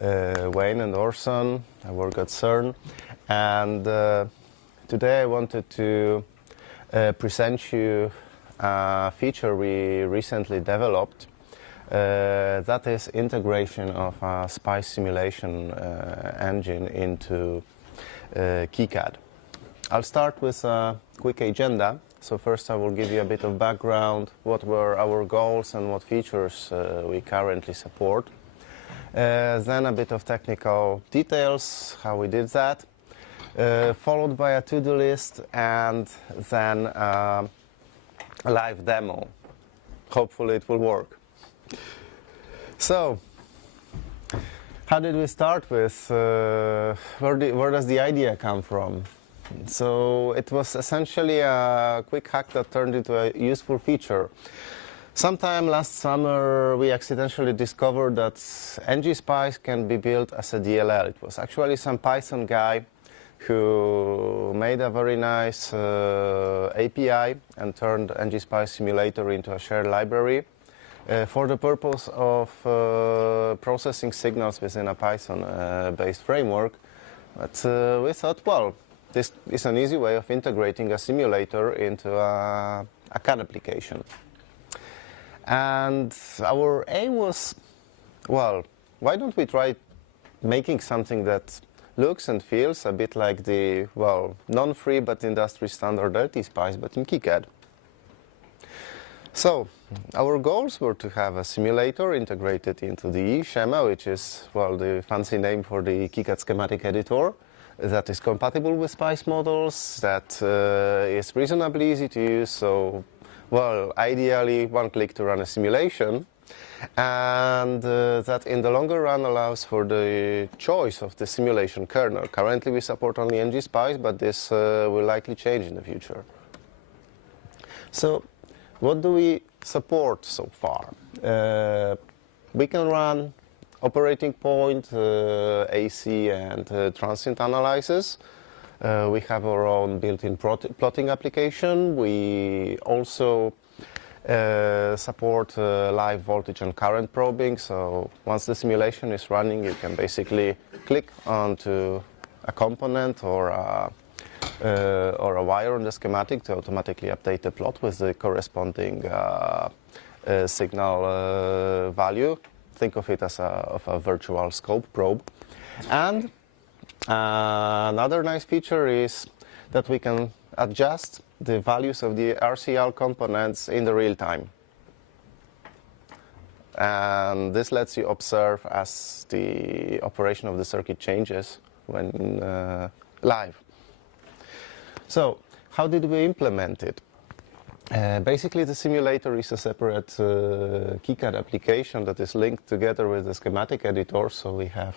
Wayne and Orson. I work at CERN, and today I wanted to present you a feature we recently developed. That is integration of a spice simulation engine into Kicad. I'll start with a quick agenda. So first I will give you a bit of background, what were our goals and what features we currently support. Then a bit of technical details, how we did that, followed by a to-do list, and then a live demo. Hopefully it will work. So, how did we start with, where does the idea come from? So it was essentially a quick hack that turned into a useful feature. Sometime last summer we accidentally discovered that ngSpice can be built as a DLL. It was actually some Python guy who made a very nice API and turned ngSpice simulator into a shared library for the purpose of processing signals within a Python-based framework. But we thought, well, this is an easy way of integrating a simulator into a CAD application. And our aim was, well, why don't we try making something that looks and feels a bit like the, well, non-free but industry standard LT-Spice, but in Kicad. So, our goals were to have a simulator integrated into the schema, which is, well, the fancy name for the Kicad schematic editor, that is compatible with Spice models, that is reasonably easy to use, so, well, ideally one click to run a simulation, and that in the longer run allows for the choice of the simulation kernel. Currently we support only ngSpice, but this will likely change in the future. So, what do we support so far? We can run operating point, AC, and transient analysis. We have our own built-in plotting application. We also support live voltage and current probing. So once the simulation is running, you can basically click onto a component or a wire on the schematic to automatically update the plot with the corresponding signal value. Think of it as a virtual scope probe. And another nice feature is that we can adjust the values of the RCL components in the real time. And this lets you observe as the operation of the circuit changes when live. So, how did we implement it? Basically, the simulator is a separate Kicad application that is linked together with the schematic editor. So we have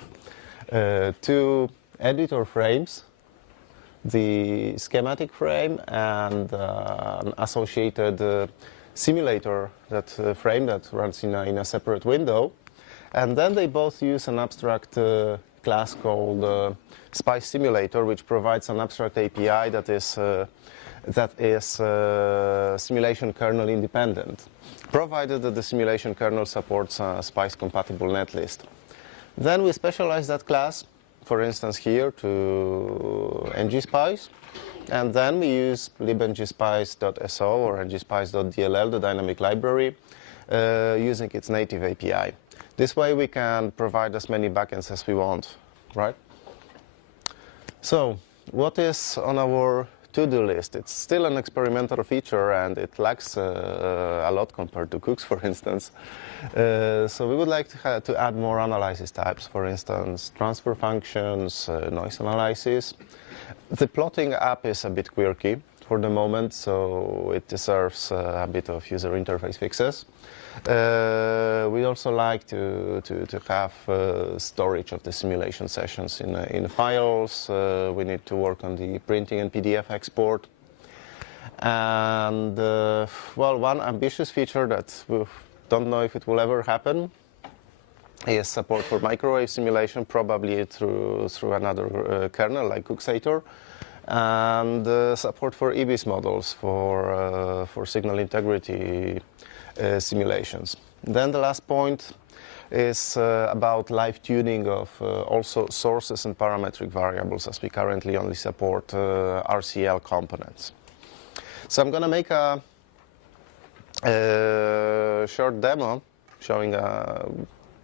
two editor frames, the schematic frame and an associated simulator frame that runs in a separate window. And then they both use an abstract class called Spice Simulator, which provides an abstract API that is simulation kernel independent, provided that the simulation kernel supports a Spice-compatible netlist. Then we specialize that class, for instance here, to ngSpice, and then we use libngspice.so or ngspice.dll, the dynamic library, using its native API. This way we can provide as many backends as we want, right? So, what is on our to-do list? It's still an experimental feature and it lacks a lot compared to Cooks, for instance. So we would like to add more analysis types, for instance, transfer functions, noise analysis. The plotting app is a bit quirky for the moment, so it deserves a bit of user interface fixes. We also like to have storage of the simulation sessions in files. We need to work on the printing and PDF export. And, well, one ambitious feature that we don't know if it will ever happen is support for microwave simulation, probably through another kernel like Cooksator, and support for EBIS models for signal integrity simulations. Then the last point, is about live tuning of also sources and parametric variables, as we currently only support RCL components. So I'm going to make a short demo showing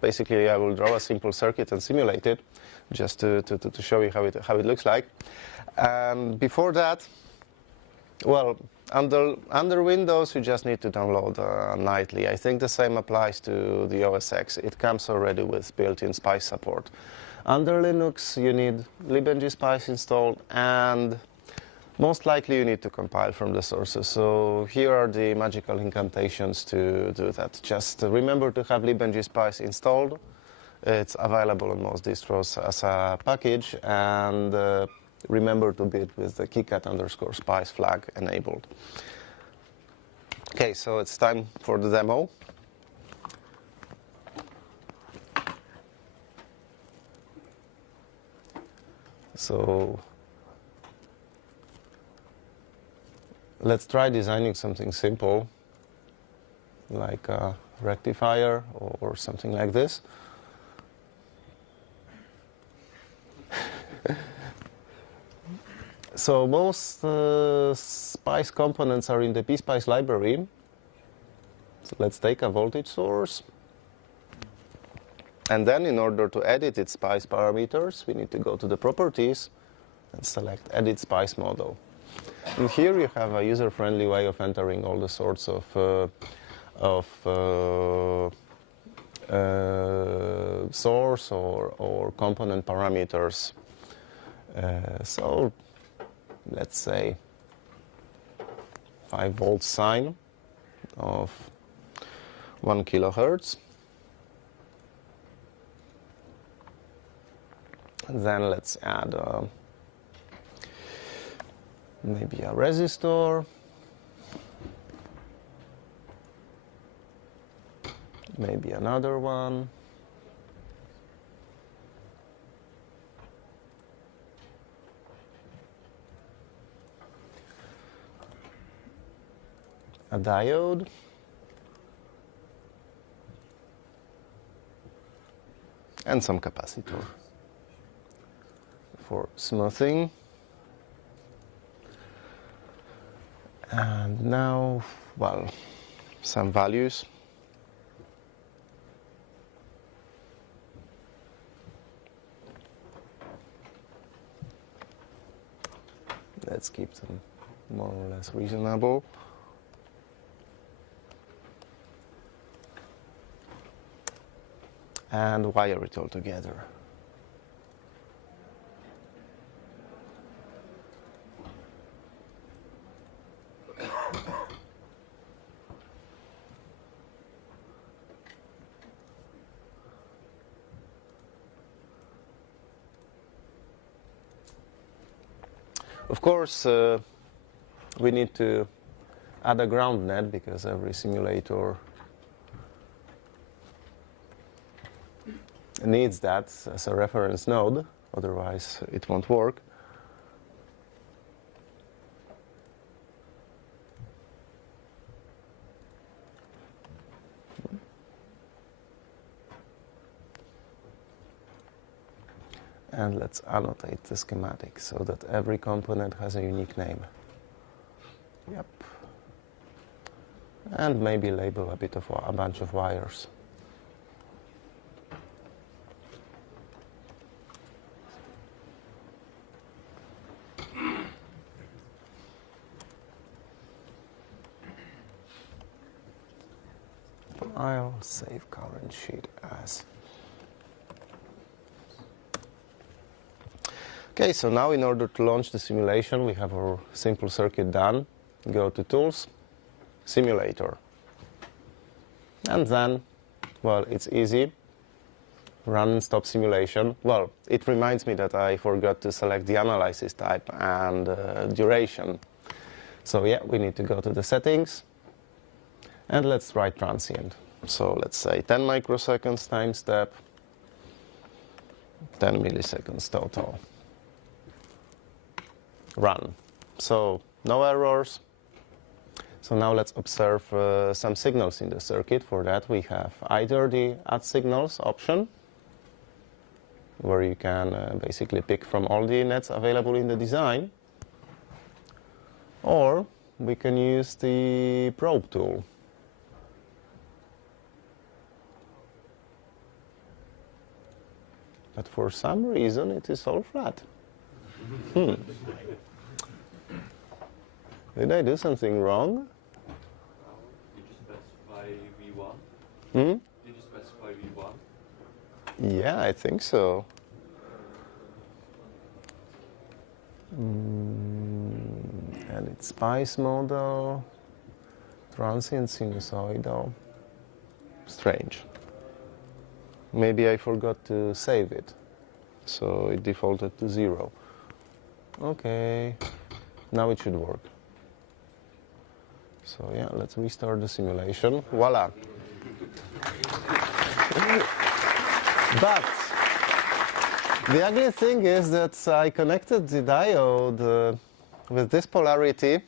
basically I will draw a simple circuit and simulate it just to show you how it looks like. And before that, well, under Windows you just need to download Nightly. I think the same applies to the OS X. It comes already with built-in SPICE support. Under Linux you need libngSpice installed, and most likely you need to compile from the sources. So here are the magical incantations to do that. Just remember to have libngSpice installed. It's available on most distros as a package, and remember to be it with the Kicad_spice flag enabled. Okay, so it's time for the demo. So let's try designing something simple, like a rectifier or something like this. So most SPICE components are in the pSpice library. So let's take a voltage source. And then in order to edit its SPICE parameters, we need to go to the properties and select Edit SPICE Model. And here you have a user-friendly way of entering all the sorts of source or component parameters. So let's say 5 volt sine of 1 kilohertz. Then let's add maybe a resistor, maybe another one, a diode, and some capacitor for smoothing. And now, well, some values. Let's keep them more or less reasonable. And wire it all together. Of course, we need to add a ground net because every simulator needs that as a reference node, otherwise it won't work. And let's annotate the schematic so that every component has a unique name. Yep. And maybe label a bunch of wires. I'll save current sheet as. Okay, so now in order to launch the simulation, we have our simple circuit done. Go to Tools, Simulator. And then, well, it's easy. Run and stop simulation. Well, it reminds me that I forgot to select the analysis type and duration. So yeah, we need to go to the settings. And let's write transient. So let's say 10 microseconds time step, 10 milliseconds total. Run. So no errors. So now let's observe some signals in the circuit. For that we have either the add signals option, where you can basically pick from all the nets available in the design, or we can use the probe tool. But for some reason it is all flat. Did I do something wrong? Did you specify V1? Hmm? Did you specify V1? Yeah, I think so. And it's spice model, transient sinusoidal. Strange. Maybe I forgot to save it, so it defaulted to 0. Okay, now it should work. So yeah, let's restart the simulation. Voila. But the ugly thing is that I connected the diode with this polarity,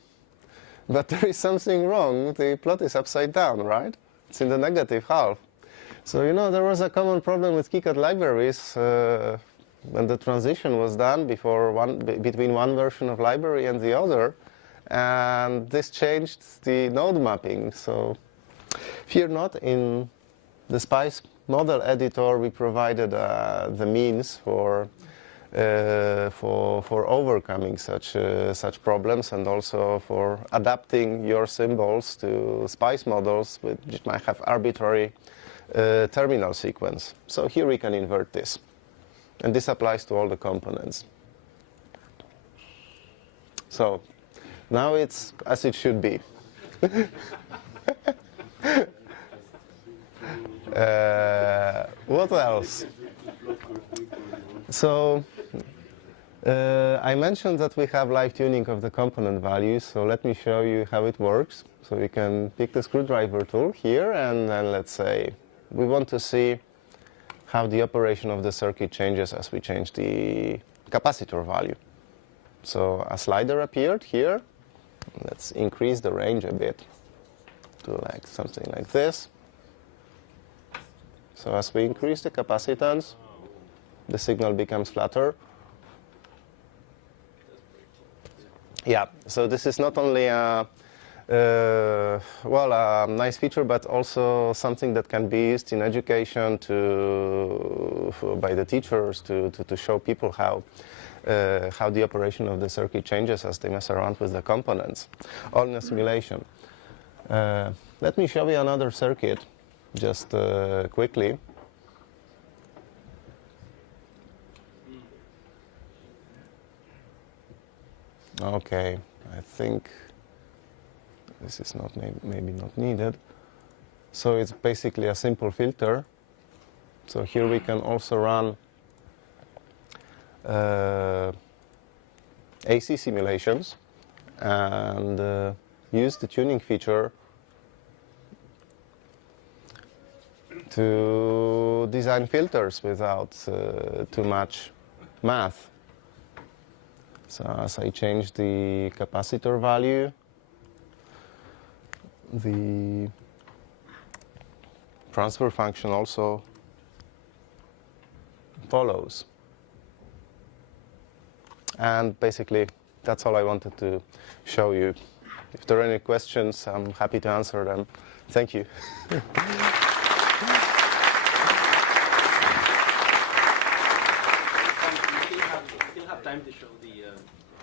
but there is something wrong. The plot is upside down, right? It's in the negative half. So, you know, there was a common problem with Kicad libraries when the transition was done between one version of library and the other, and this changed the node mapping. So, fear not, in the SPICE model editor we provided the means for overcoming such problems, and also for adapting your symbols to SPICE models which might have arbitrary terminal sequence. So here we can invert this, and this applies to all the components. So now it's as it should be. What else? So I mentioned that we have live tuning of the component values, so let me show you how it works. So you can pick the screwdriver tool here, and then let's say we want to see how the operation of the circuit changes as we change the capacitor value. So a slider appeared here. Let's increase the range a bit to like something like this. So as we increase the capacitance, the signal becomes flatter. Yeah, so this is not only a nice feature, but also something that can be used in education by the teachers to show people how the operation of the circuit changes as they mess around with the components, all in a simulation. Let me show you another circuit just quickly. Okay, I think this is not maybe not needed. So it's basically a simple filter. So here we can also run AC simulations and use the tuning feature to design filters without too much math. So as I change the capacitor value, the transfer function also follows. And basically, that's all I wanted to show you. If there are any questions, I'm happy to answer them. Thank you. You still have time to show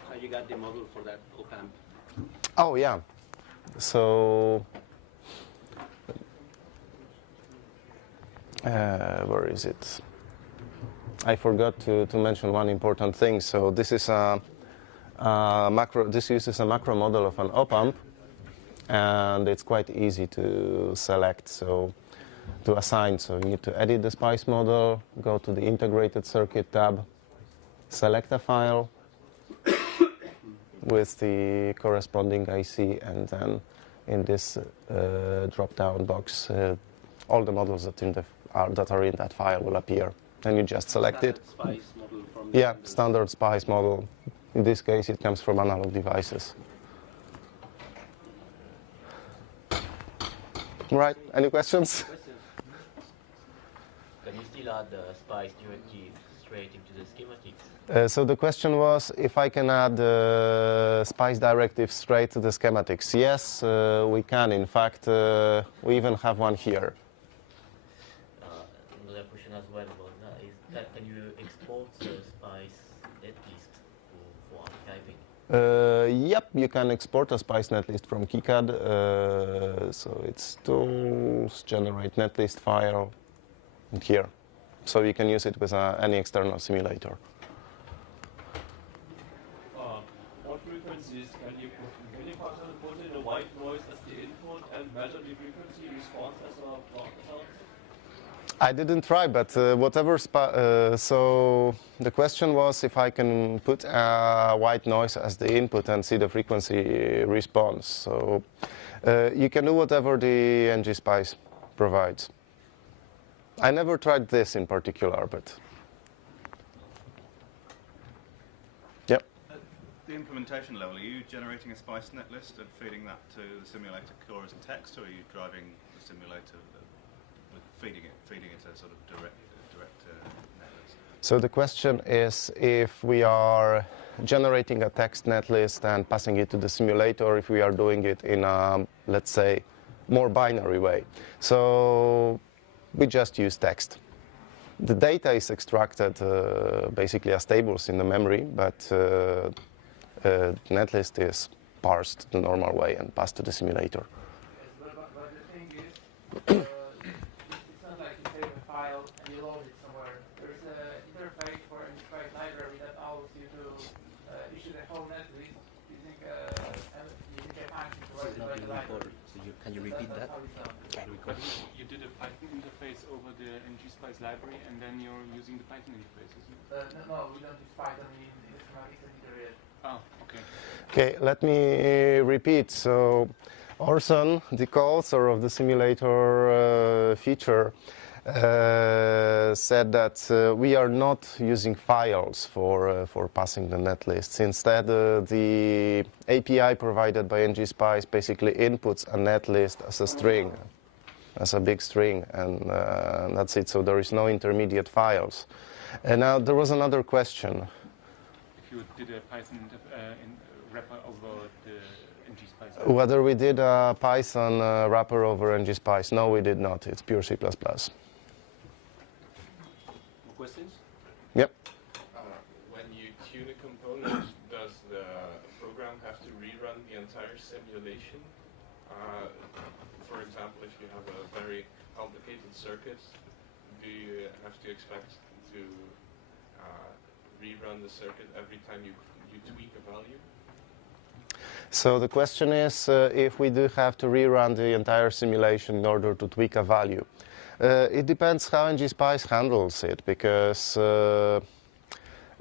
how you got the model for that op-amp. Oh, yeah. So, where is it? I forgot to mention one important thing. So this is a macro. This uses a macro model of an op-amp, and it's quite easy to select. So to assign. So you need to edit the SPICE model, go to the Integrated Circuit tab, select a file with the corresponding IC, and then in this drop-down box, all the models that are in that file will appear, and you just select it. SPICE model from Yeah, standard SPICE model. In this case, it comes from Analog Devices. Right, any questions? Questions? Can you still add the spice directive straight into the schematics? So the question was if I can add spice directive straight to the schematics. Yes, we can. In fact, we even have one here. Another question as well about that is that can you export the spice netlist for archiving? Yep, you can export a spice netlist from Kicad. So it's tools, generate netlist file, and here. So you can use it with any external simulator. What frequencies can you for example, put in a white noise as the input and measure the frequency response as a plot result? I didn't try, but whatever. So the question was if I can put white noise as the input and see the frequency response. So you can do whatever the ngSpice provides. I never tried this in particular, but yep. At the implementation level, are you generating a spice netlist and feeding that to the simulator core as a text, or are you driving the simulator with feeding it a sort of direct netlist? So the question is if we are generating a text netlist and passing it to the simulator, if we are doing it in a, let's say, more binary way. So we just use text. The data is extracted basically as tables in the memory, but netlist is parsed the normal way and passed to the simulator. Yes, but the thing is, it's not like you save a file and you load it somewhere. There's an interface for ngSpice library that allows you to issue the whole netlist using a function provided by the library. Can you repeat that? That's how it's done. But you did a Python interface over the ngSpice library, and then you're using the Python interface, isn't it? No, we don't use Python in the schematics editor yet. Oh, okay. Okay, let me repeat. So Orson, the co-author of the simulator feature, said that we are not using files for passing the netlists. Instead, the API provided by ngSpice basically inputs a netlist as a string, as a big string, and that's it. So there is no intermediate files. And now there was another question. If you did a Python wrapper over the ngSpice. Whether we did a Python wrapper over ngSpice. No, we did not. It's pure C++. More questions? Yep. When you tune a component, does the program have to rerun the entire simulation? For example, if you have a very complicated circuit, do you have to expect to rerun the circuit every time you tweak a value? So the question is if we do have to rerun the entire simulation in order to tweak a value. It depends how ngSpice handles it, because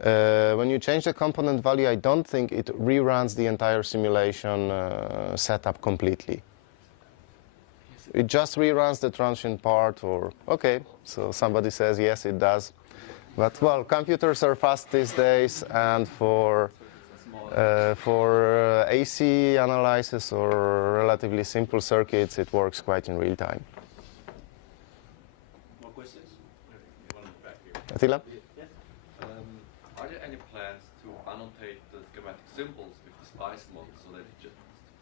when you change the component value, I don't think it reruns the entire simulation setup completely. It just reruns the transient part, or okay, so somebody says yes, it does. But well, computers are fast these days, and for AC analysis or relatively simple circuits, it works quite in real time. More questions? One back here. Attila? Yes? Are there any plans to annotate the schematic symbols with the spice model so that you just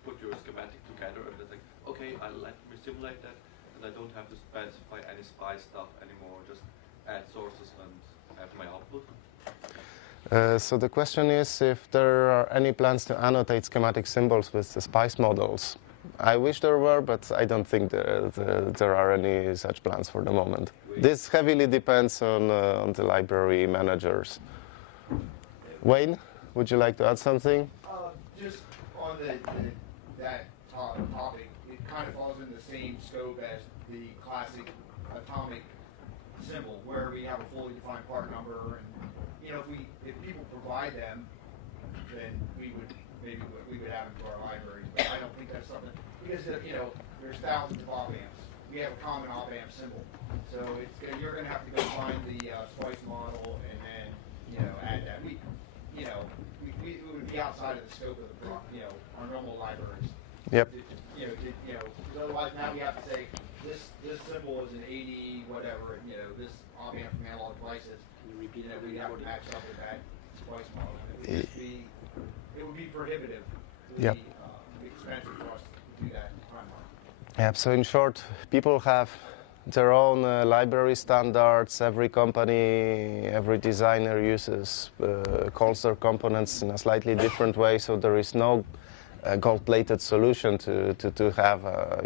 put your schematic together and it's like, okay, let me simulate that, and I don't have to specify any spice stuff anymore, just add sources and have my output? So the question is if there are any plans to annotate schematic symbols with the spice models. I wish there were, but I don't think there are any such plans for the moment. This heavily depends on the library managers. Wayne, would you like to add something? Just on that topic, it kind of falls in the same scope as the classic atomic symbol, where we have a fully defined part number, and if people provide them, then we would add them to our libraries. But I don't think that's something, because there's thousands of op amps. We have a common op amp symbol, so you're going to have to go find the spice model and then add that. It would be outside of the scope of our normal libraries. Yep. Otherwise now we have to say this symbol is an 80 whatever, you know, this op amp from Analog Devices. Can you repeat that? We have to match up with that splice model. It would be prohibitive. It would be expensive for us to do that in timeline. Yeah, so in short, people have their own library standards. Every company, every designer calls their components in a slightly different way, so there is no gold-plated solution to have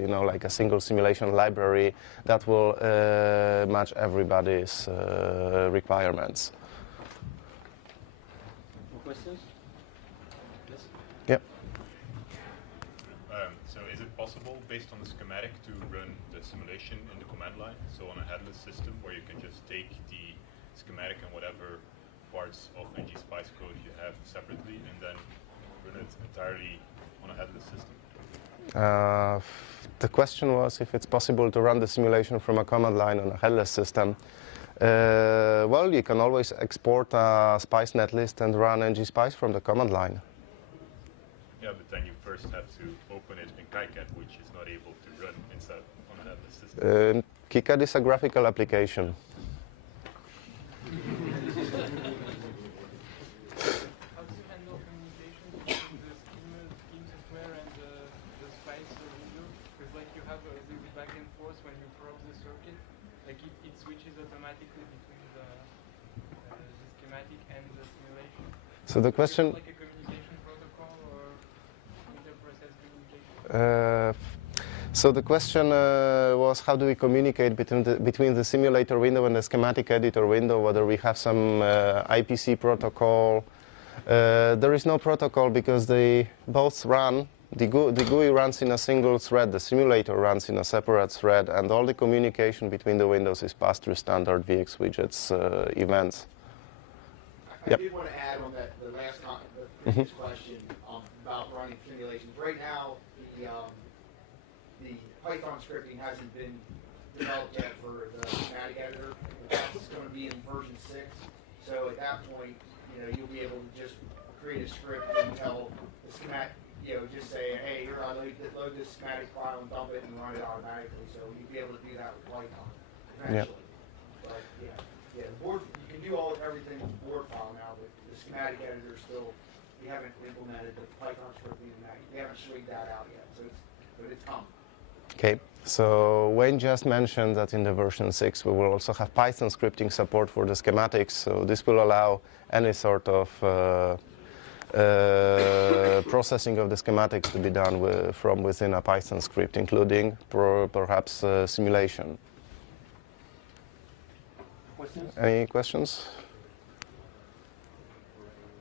like a single simulation library that will match everybody's requirements. More questions? Yes? Yep. So is it possible, based on the schematic, to run the simulation in the command line? So on a headless system where you can just take the schematic and whatever parts of ngSpice code you have separately and then run it entirely on a headless system? The question was if it's possible to run the simulation from a command line on a headless system. Well, you can always export a Spice netlist and run ngSpice from the command line. Yeah, but then you first have to open it in Kicad, which is not able to run inside on a headless system. Kicad is a graphical application. How do you handle communication between the scheme software and the Spice window? Because like you have the back and forth when you probe the circuit, like it switches automatically between the schematic and the simulation. So the question. Like a communication protocol or inter-process communication? So the question was how do we communicate between the simulator window and the schematic editor window, whether we have some IPC protocol. There is no protocol because they both run, the GUI runs in a single thread, the simulator runs in a separate thread, and all the communication between the windows is passed through standard VX widgets events. I did want to add on that the last previous question about running simulations. Right now, the Python scripting hasn't been developed yet for the schematic editor. That's going to be in version 6. So at that point, you'll be able to just create a script and tell the schematic, just say, hey, here, I'll load this schematic file and dump it and run it automatically. So you'll be able to do that with Python eventually. Yep. But the board, you can do everything with the board file now, but the schematic editor still, we haven't implemented the Python scripting in that. We haven't swigged that out yet, but it's coming. Okay, so Wayne just mentioned that in the version 6 we will also have Python scripting support for the schematics, so this will allow any sort of processing of the schematics to be done from within a Python script, including perhaps simulation. Questions? Any questions?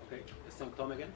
Okay, let's thank Tom again.